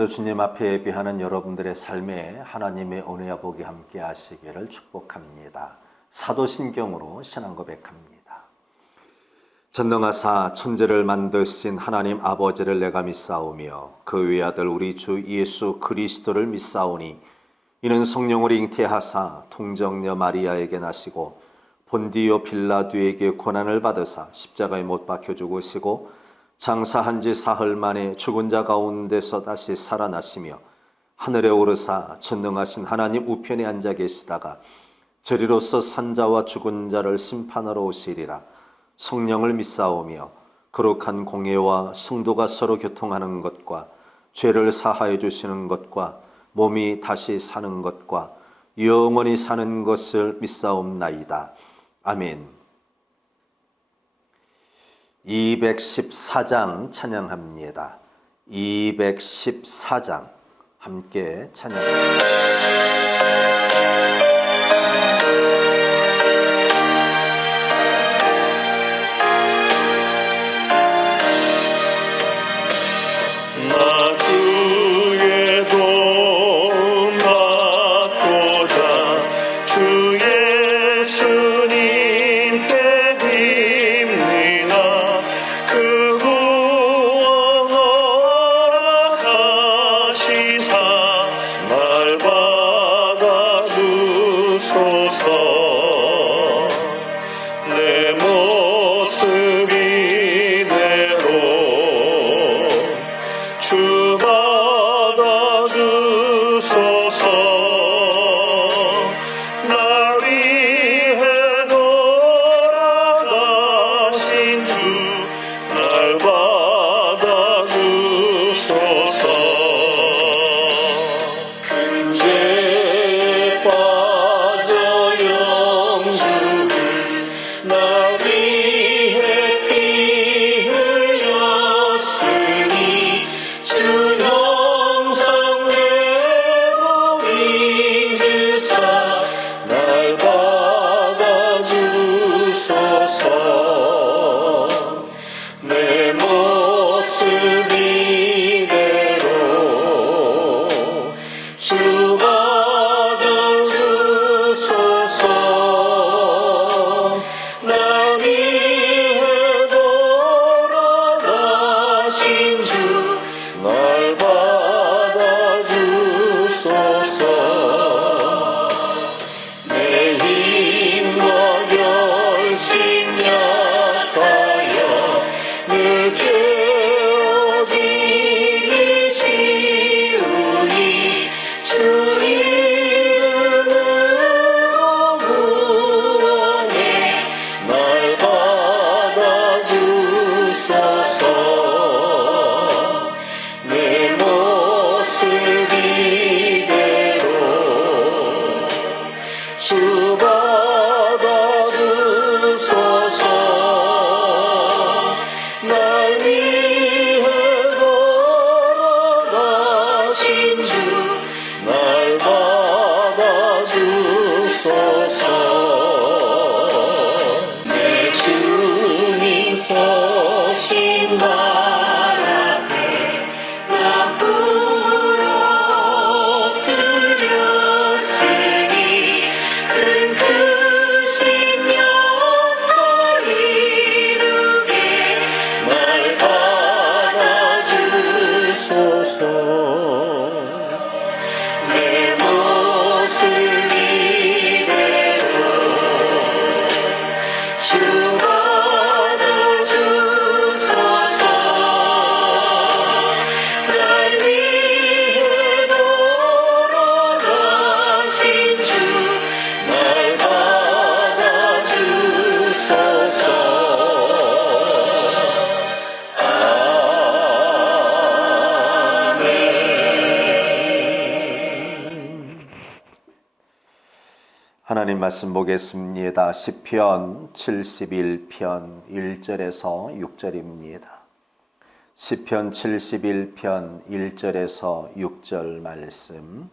오늘도 주님 앞에 예배하는 여러분들의 삶에 하나님의 은혜와 복이 함께 하시기를 축복합니다. 사도신경으로 신앙 고백합니다. 전능하사 천지를 만드신 하나님 아버지를 내가 믿사오며 그 외아들 우리 주 예수 그리스도를 믿사오니 이는 성령을 잉태하사 통정녀 마리아에게 나시고 본디오 빌라도에게 고난을 받으사 십자가에 못 박혀 죽으시고 장사한 지 사흘 만에 죽은 자 가운데서 다시 살아나시며 하늘에 오르사 전능하신 하나님 우편에 앉아 계시다가 저리로서 산자와 죽은 자를 심판하러 오시리라. 성령을 믿사오며 거룩한 공예와 성도가 서로 교통하는 것과 죄를 사하여 주시는 것과 몸이 다시 사는 것과 영원히 사는 것을 믿사옵나이다. 아멘. 214장 찬양합니다. 214장 함께 찬양합니다. 하나님 말씀 보겠습니다. 시편 71편 1절에서 6절입니다. 시편 71편 1절에서 6절 말씀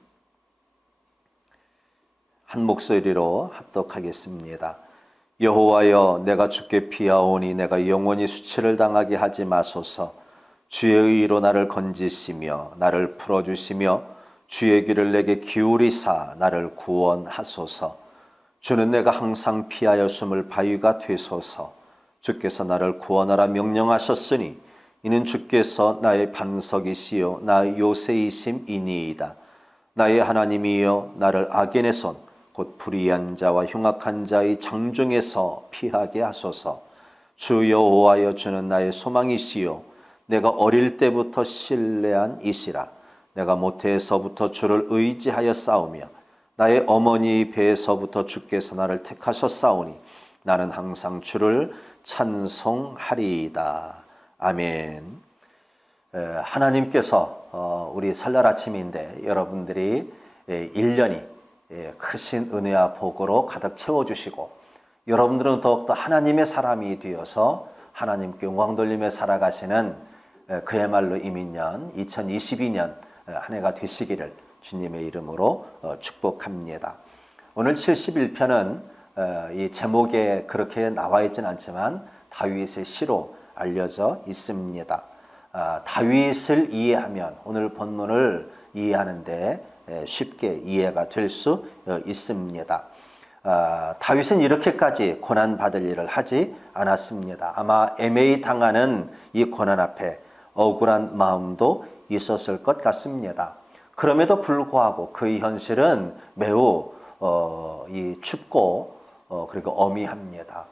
한 목소리로 합독하겠습니다. 여호와여, 내가 주께 피하오니 내가 영원히 수치를 당하게 하지 마소서. 주의 의로 나를 건지시며 나를 풀어주시며 주의 귀를 내게 기울이사 나를 구원하소서. 주는 내가 항상 피하여 숨을 바위가 되소서. 주께서 나를 구원하라 명령하셨으니 이는 주께서 나의 반석이시요 나의 요새이심이니이다. 나의 하나님이여 나를 악인의 손 곧 불의한 자와 흉악한 자의 장중에서 피하게 하소서. 주 여호와여 주는 나의 소망이시요 내가 어릴 때부터 신뢰한 이시라. 내가 모태에서부터 주를 의지하여 싸우며 나의 어머니 배에서부터 주께서 나를 택하셨사오니 나는 항상 주를 찬송하리이다. 아멘. 하나님께서 우리 설날 아침인데 여러분들이 1년이 크신 은혜와 복으로 가득 채워주시고 여러분들은 더욱더 하나님의 사람이 되어서 하나님께 영광 돌리며 살아가시는 그야말로 이민년 2022년 한 해가 되시기를 주님의 이름으로 축복합니다. 오늘 71편은 이 제목에 그렇게 나와 있지는 않지만 다윗의 시로 알려져 있습니다. 다윗을 이해하면 오늘 본문을 이해하는데 쉽게 이해가 될 수 있습니다. 다윗은 이렇게까지 고난받을 일을 하지 않았습니다. 아마 애매히 당하는 이 고난 앞에 억울한 마음도 있었을 것 같습니다. 그럼에도 불구하고 그의 현실은 매우 춥고 그리고 엄히합니다.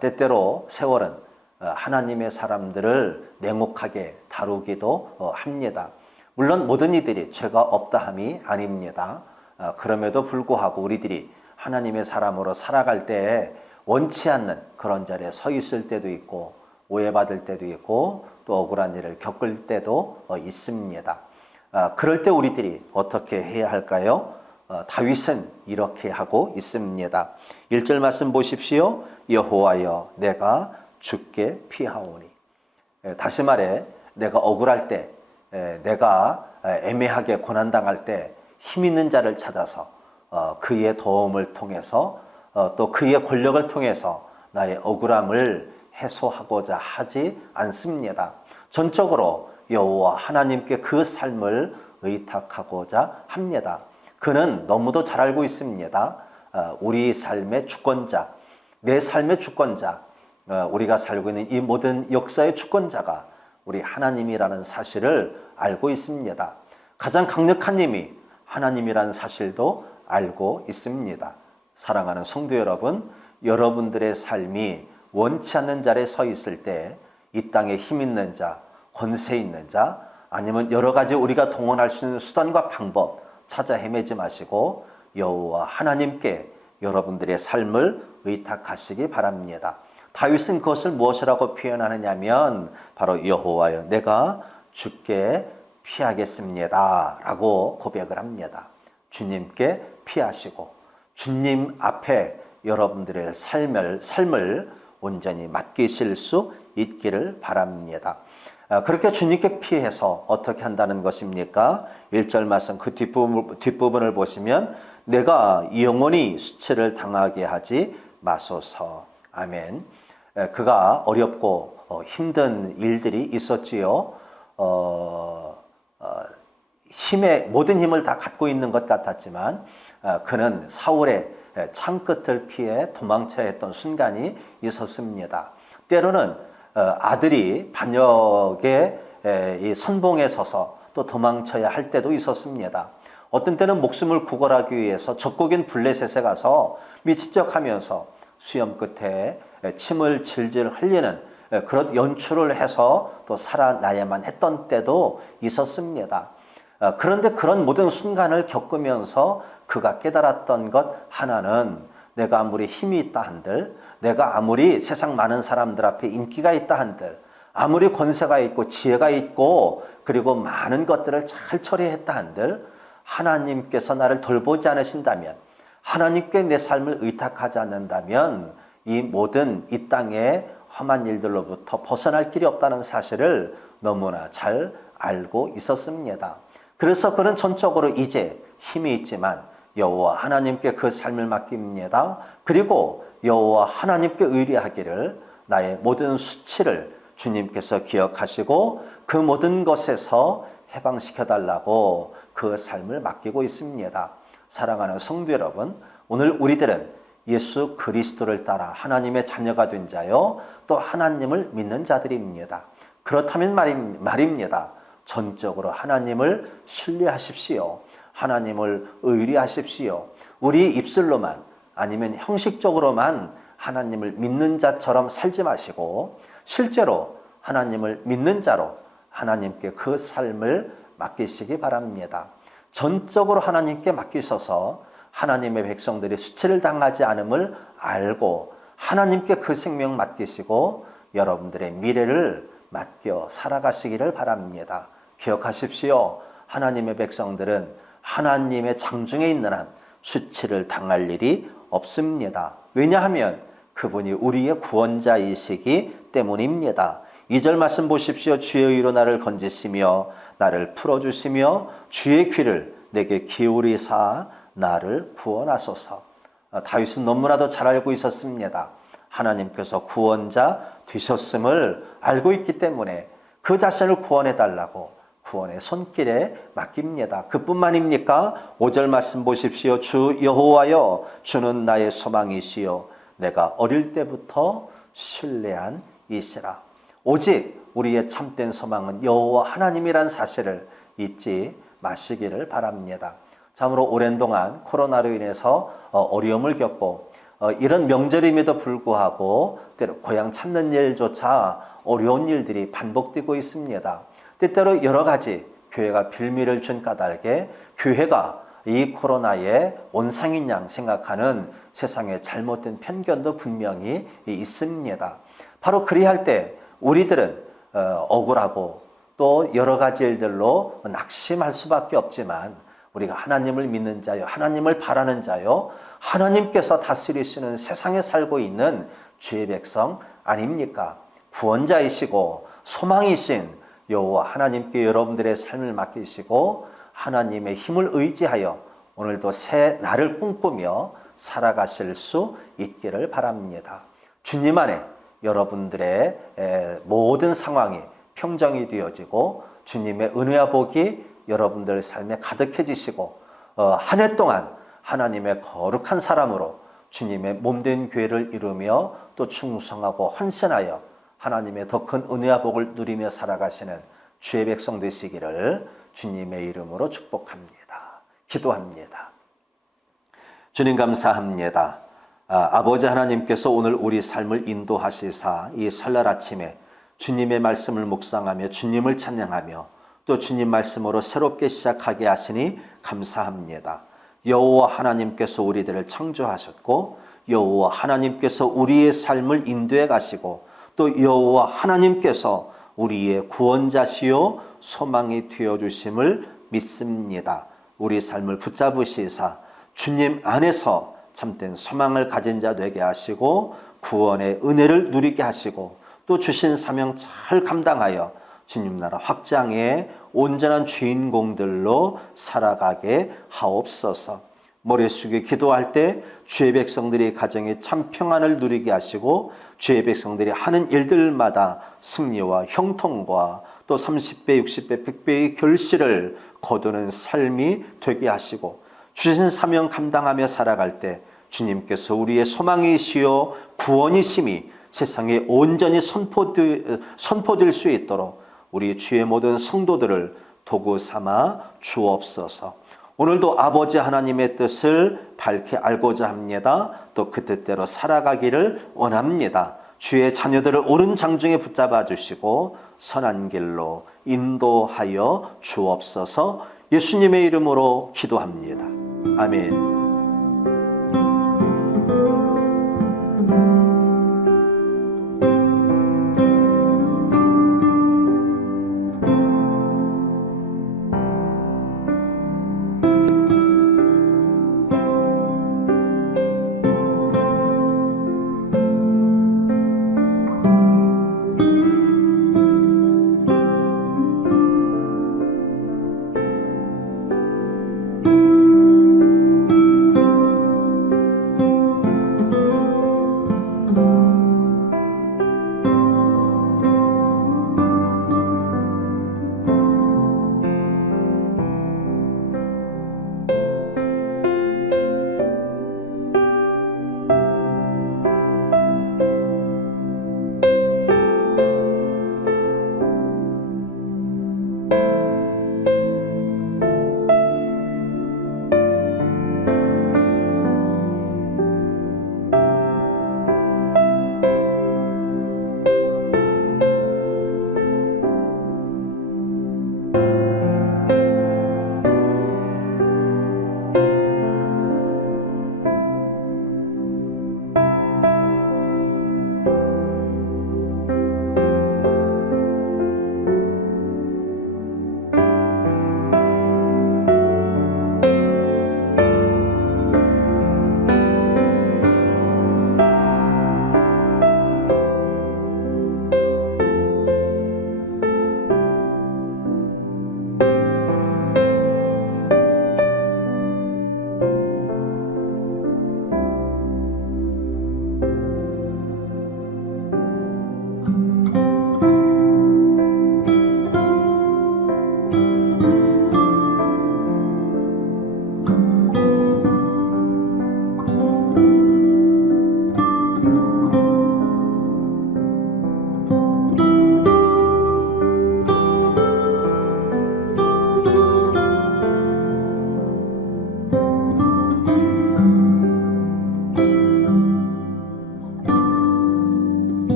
때때로 세월은 하나님의 사람들을 냉혹하게 다루기도 합니다. 물론 모든 이들이 죄가 없다함이 아닙니다. 그럼에도 불구하고 우리들이 하나님의 사람으로 살아갈 때에 원치 않는 그런 자리에 서 있을 때도 있고 오해받을 때도 있고 또 억울한 일을 겪을 때도 있습니다. 그럴 때 우리들이 어떻게 해야 할까요? 다윗은 이렇게 하고 있습니다. 1절 말씀 보십시오. 여호와여 내가 주께 피하오니. 다시 말해 내가 억울할 때 내가 애매하게 고난당할 때 힘 있는 자를 찾아서 그의 도움을 통해서 또 그의 권력을 통해서 나의 억울함을 해소하고자 하지 않습니다. 전적으로 여호와 하나님께 그 삶을 의탁하고자 합니다. 그는 너무도 잘 알고 있습니다. 우리 삶의 주권자, 내 삶의 주권자, 우리가 살고 있는 이 모든 역사의 주권자가 우리 하나님이라는 사실을 알고 있습니다. 가장 강력한 힘이 하나님이라는 사실도 알고 있습니다. 사랑하는 성도 여러분, 여러분들의 삶이 원치 않는 자리에 서 있을 때 이 땅에 힘 있는 자, 권세 있는 자, 아니면 여러 가지 우리가 동원할 수 있는 수단과 방법 찾아 헤매지 마시고 여호와 하나님께 여러분들의 삶을 의탁하시기 바랍니다. 다윗은 그것을 무엇이라고 표현하느냐면 바로 여호와여 내가 주께 피하겠습니다 라고 고백을 합니다. 주님께 피하시고 주님 앞에 여러분들의 삶을 온전히 맡기실 수 있기를 바랍니다. 그렇게 주님께 피해서 어떻게 한다는 것입니까? 1절 말씀 그 뒷부분을 보시면 내가 영원히 수치를 당하게 하지 마소서. 아멘. 그가 어렵고 힘든 일들이 있었지요. 모든 힘을 다 갖고 있는 것 같았지만 그는 사울의 창끝을 피해 도망쳐야 했던 순간이 있었습니다. 때로는 아들이 반역의 이 선봉에 서서 또 도망쳐야 할 때도 있었습니다. 어떤 때는 목숨을 구걸하기 위해서 적국인 블레셋에 가서 미치적하면서 수염 끝에 침을 질질 흘리는 그런 연출을 해서 또 살아나야만 했던 때도 있었습니다. 그런데 그런 모든 순간을 겪으면서 그가 깨달았던 것 하나는 내가 아무리 힘이 있다 한들, 내가 아무리 세상 많은 사람들 앞에 인기가 있다 한들, 아무리 권세가 있고 지혜가 있고 그리고 많은 것들을 잘 처리했다 한들 하나님께서 나를 돌보지 않으신다면, 하나님께 내 삶을 의탁하지 않는다면 이 모든 이 땅의 험한 일들로부터 벗어날 길이 없다는 사실을 너무나 잘 알고 있었습니다. 그래서 그는 전적으로 이제 힘이 있지만 여호와 하나님께 그 삶을 맡깁니다. 그리고 여호와 하나님께 의뢰하기를, 나의 모든 수치를 주님께서 기억하시고 그 모든 것에서 해방시켜 달라고 그 삶을 맡기고 있습니다. 사랑하는 성도 여러분, 오늘 우리들은 예수 그리스도를 따라 하나님의 자녀가 된 자요, 또 하나님을 믿는 자들입니다. 그렇다면 말입니다. 전적으로 하나님을 신뢰하십시오. 하나님을 의뢰하십시오. 우리 입술로만 아니면 형식적으로만 하나님을 믿는 자처럼 살지 마시고 실제로 하나님을 믿는 자로 하나님께 그 삶을 맡기시기 바랍니다. 전적으로 하나님께 맡기셔서 하나님의 백성들이 수치를 당하지 않음을 알고 하나님께 그 생명 맡기시고 여러분들의 미래를 맡겨 살아가시기를 바랍니다. 기억하십시오. 하나님의 백성들은 하나님의 장중에 있는 한 수치를 당할 일이 없습니다. 왜냐하면 그분이 우리의 구원자이시기 때문입니다. 2절 말씀 보십시오. 주의 의로 나를 건지시며 나를 풀어주시며 주의 귀를 내게 기울이사 나를 구원하소서. 다윗은 너무나도 잘 알고 있었습니다. 하나님께서 구원자 되셨음을 알고 있기 때문에 그 자신을 구원해 달라고 구원의 손길에 맡깁니다. 그뿐만입니까? 5절 말씀 보십시오. 주 여호와여, 주는 나의 소망이시요 내가 어릴 때부터 신뢰한 이시라. 오직 우리의 참된 소망은 여호와 하나님이란 사실을 잊지 마시기를 바랍니다. 참으로 오랜 동안 코로나로 인해서 어려움을 겪고 이런 명절임에도 불구하고 때로 고향 찾는 일조차 어려운 일들이 반복되고 있습니다. 때때로 여러 가지 교회가 빌미를 준 까닭에 교회가 이 코로나의 온상인 양 생각하는 세상의 잘못된 편견도 분명히 있습니다. 바로 그리할 때 우리들은 억울하고 또 여러 가지 일들로 낙심할 수밖에 없지만 우리가 하나님을 믿는 자요, 하나님을 바라는 자요, 하나님께서 다스리시는 세상에 살고 있는 주의 백성 아닙니까? 구원자이시고 소망이신 여호와 하나님께 여러분들의 삶을 맡기시고 하나님의 힘을 의지하여 오늘도 새 날을 꿈꾸며 살아가실 수 있기를 바랍니다. 주님 안에 여러분들의 모든 상황이 평정이 되어지고 주님의 은혜와 복이 여러분들 삶에 가득해지시고 한 해 동안 하나님의 거룩한 사람으로 주님의 몸된 교회를 이루며 또 충성하고 헌신하여 하나님의 더 큰 은혜와 복을 누리며 살아가시는 주의 백성 되시기를 주님의 이름으로 축복합니다. 기도합니다. 주님 감사합니다. 아버지 하나님께서 오늘 우리 삶을 인도하시사 이 설날 아침에 주님의 말씀을 묵상하며 주님을 찬양하며 또 주님 말씀으로 새롭게 시작하게 하시니 감사합니다. 여호와 하나님께서 우리들을 창조하셨고 여호와 하나님께서 우리의 삶을 인도해 가시고 또 여호와 하나님께서 우리의 구원자시요 소망이 되어주심을 믿습니다. 우리 삶을 붙잡으시사 주님 안에서 참된 소망을 가진 자 되게 하시고 구원의 은혜를 누리게 하시고 또 주신 사명 잘 감당하여 주님 나라 확장의 온전한 주인공들로 살아가게 하옵소서. 머리 숙여 기도할 때 주의 백성들이 가정에 참 평안을 누리게 하시고 주의 백성들이 하는 일들마다 승리와 형통과 또 30배, 60배, 100배의 결실을 거두는 삶이 되게 하시고 주신 사명 감당하며 살아갈 때 주님께서 우리의 소망이시요 구원이심이 세상에 온전히 선포될 수 있도록 우리 주의 모든 성도들을 도구 삼아 주옵소서. 오늘도 아버지 하나님의 뜻을 밝히 알고자 합니다. 또 그 뜻대로 살아가기를 원합니다. 주의 자녀들을 옳은 장중에 붙잡아 주시고 선한 길로 인도하여 주옵소서. 예수님의 이름으로 기도합니다. 아멘.